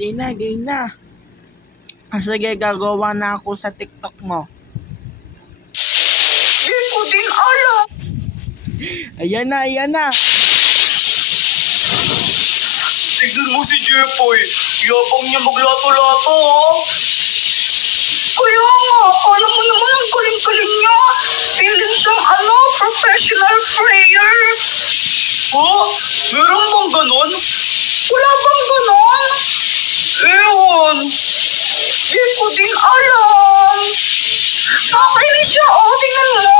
Di na, di na. Sige, gagawa na ako sa TikTok mo. Di ko din alam. Ayan na, ayan na. Tignan mo si Jepoy. Yabang niya maglato-lato, ha? Kaya nga, alam mo naman ang galing-galing niya. Feeling siyang professional player. Ha? Meron bang ganon? Wala bang ganon? Ewan. Di ko din alam. Nakakainis siya, tingnan mo.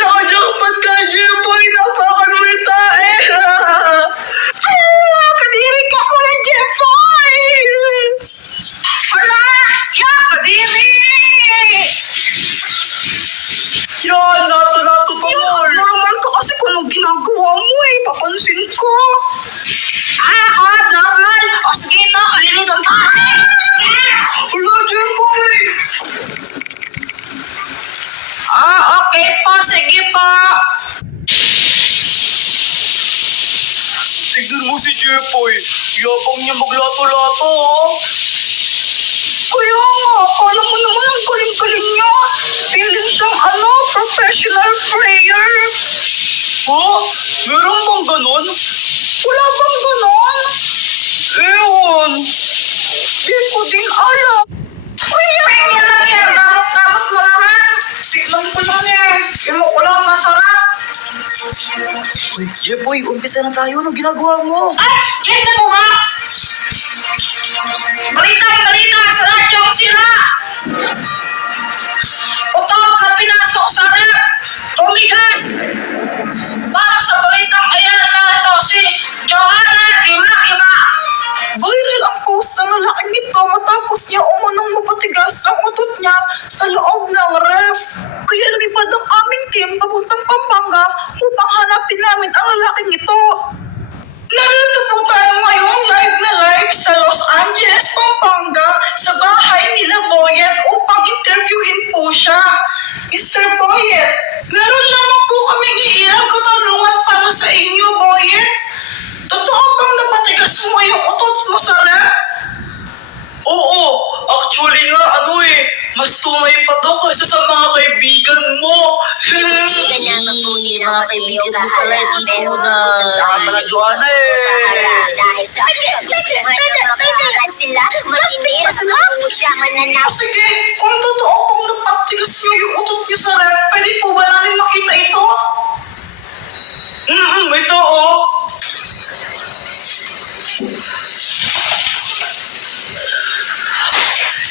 Naka-jackpot ka, Jepoy! Napakaluwita eh! Kadiri ka ko na, Jepoy! Wala! Kadiri! Yan! Nato-nato pa mo! Normal ka kasi kung anong ginagawa mo eh! Papansin ko! Normal! O sige ito, kalinitan tayo! Wala, Jepoy! Okay po, sige po. Tignan mo si Jepoy. Yabang niya maglato-lato, ha? Kaya nga, alam mo naman ang galing-galing niya. Feeling siyang professional player. Ha? Meron bang ganon? Wala bang ganon? Ewan. Di ko din alam. Uy, yan lang yan. Damot-damot mo naman. Tignan ko lang eh. Imo ko lang masarap. Uy, Jepoy, umpisa na tayo. Anong ginagawa mo? Yan na mo nga. Balita sa radyong sira. Utot na pinasok sa rep. Tumigas. Para sa balitang ayan na ito si Johanna Ima. Viral ang post na lalaki nito matapos niya umunong mapatigas ang utot niya sa loob ng ref. Kaya lumipad ang aming team papuntang Pampanga upang hanapin namin ang lalaking ito. Narito po tayo ngayon live na live sa Los Angeles, Pampanga sa bahay nila Boyet upang interviewin po siya. Mr. Boyet, meron lamang po kaming iilang katanungan para sa inyo, Boyet. Totoo bang napatigas mo yung utot mo sa ref? Oo, actually nga mas tunay pa to kaysa sa mga kaibigan mo. Kanya mabuti ng mga kaibigan mo pala Pero sa kanila Joanna dahil sa kagustuhan ng makakakat sila, matinira sa mga mananaw. Sige, kung totoo pong napatigas niyo yung utot niyo sa ref, pwede po ba namin makita ito? Ito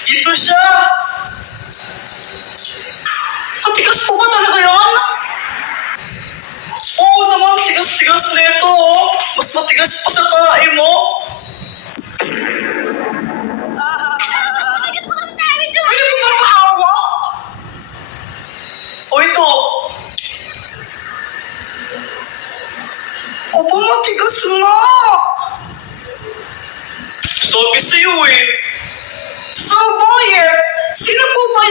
Ito siya! Matigas po ba talaga yan? Oo naman, tigas-tigas na ito, Mas matigas pa sa tae mo. Matigas mo kasi sa amin, Joy! Pwede po ba mahawa? Ito. Opo, matigas nga. Sabi sa'yo So, Boyet, sino po ba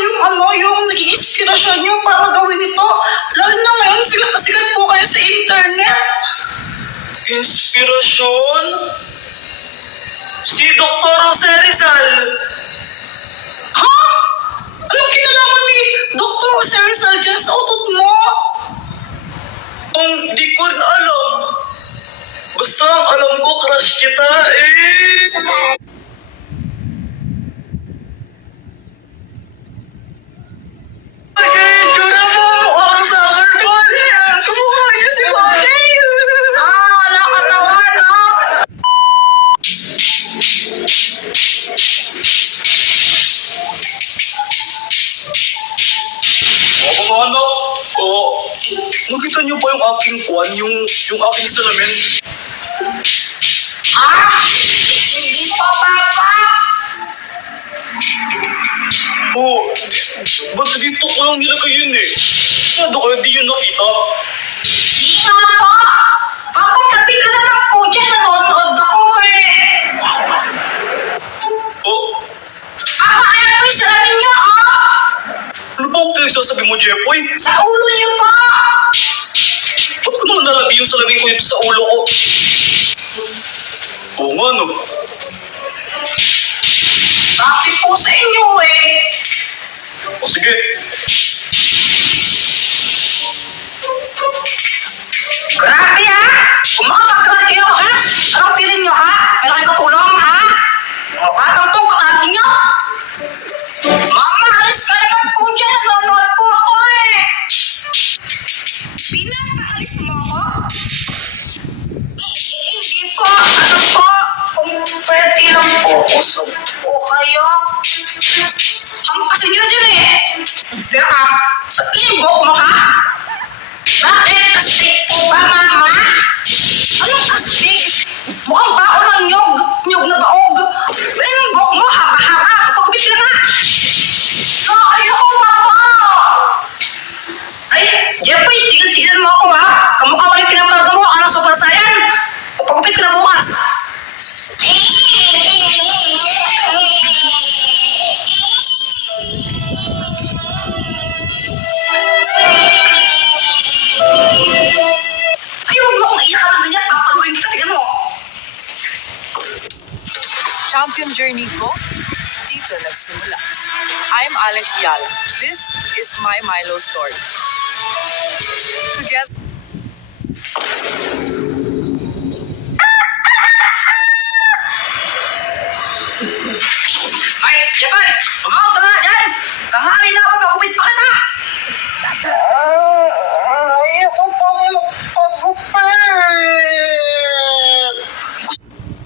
yung naging inspirasyon niyo para gawin ito? Lalo na ngayon, sikat na sikat po kayo sa internet. Inspirasyon? Si Dr. Jose Rizal. Ha? Anong kinalaman ni Dr. Jose Rizal dyan sa utot mo? Di ko na alam. Basta ang alam ko, crush kita Sa lahat. Nakita niyo ba yung aking kwan, yung aking salamin? Hindi pa, Papa! Ba't dito ko lang nilagay yun Ano kayo di yun nakita? Di nga po! Papa, tabi ka na lang po dyan. Nanonood ako Papa, ayaw ko yung salamin niya, pinagsasabi mo, Jepoy? Sa ulo niyo pa! Ba't ko naman nalabi yung salamin ko ito sa ulo ko? Oo nga, no? Sabi po sa inyo eh. O sige. Grabe ha! Kung makapag-grad kayo ha? Anong feeling nyo ha? Meron kayo katulong ha? Mga batang tong kakati nyo? Mama, alis ka naman po dyan. Nanonood po ako eh. Pinapaalis mo ako? Hindi po. Ano po? Kung pwede lang po, usog po kayo. Hampasin nyo dyan eh. Teka, ba't imbok mo ka? Bakit? Astig po ba, mama? Anong astig? Mukhang baon ng nyog. Nyog na baog. Wala yung buhok mo, haba-haba. Pagkabit ka na. Ayoko, mama. Ay, Jeffrey, tigil-tigil mo ako, ha? Kamukha mo rin pinapalaga mo. Anong sobrang sayan? Pagkabit ka na bukas. Ay, huwag mo akong iyakan naman yan. Papaluin kita, tignan mo. Champion journey ko, dito nagsimula. I'm Alex Yala. This is my Milo story. Together, Ay, Jeffrey, pumawag ka na dyan. Tanghali na ako, magupit pa kita. Ayoko pong magpagupit.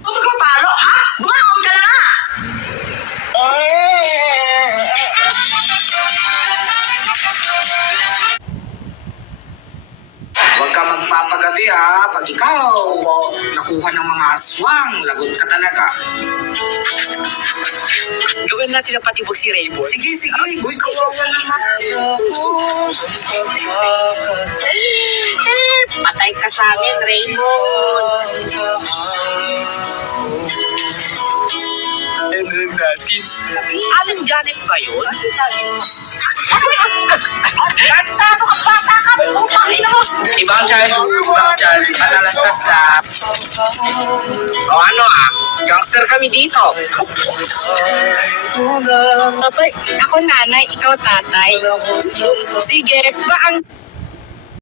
Gusto ko palo, ha? Bumangon ka na nga. Huwag ka magpapagabi ha. Pag ikaw nakuha ng mga aswang, lagot ka talaga. gawin natin ang patibog si Raymond. Sige, sige. Uy, kawawa naman. Patay ka sa amin, Raymond. natin. Aling Janet ba yun? Gantado ka bata ka! Putang ina mo! Ibang child, madalas na. O ano gangster kami dito. Tatay, ako nanay, ikaw tatay. Sige, ba ang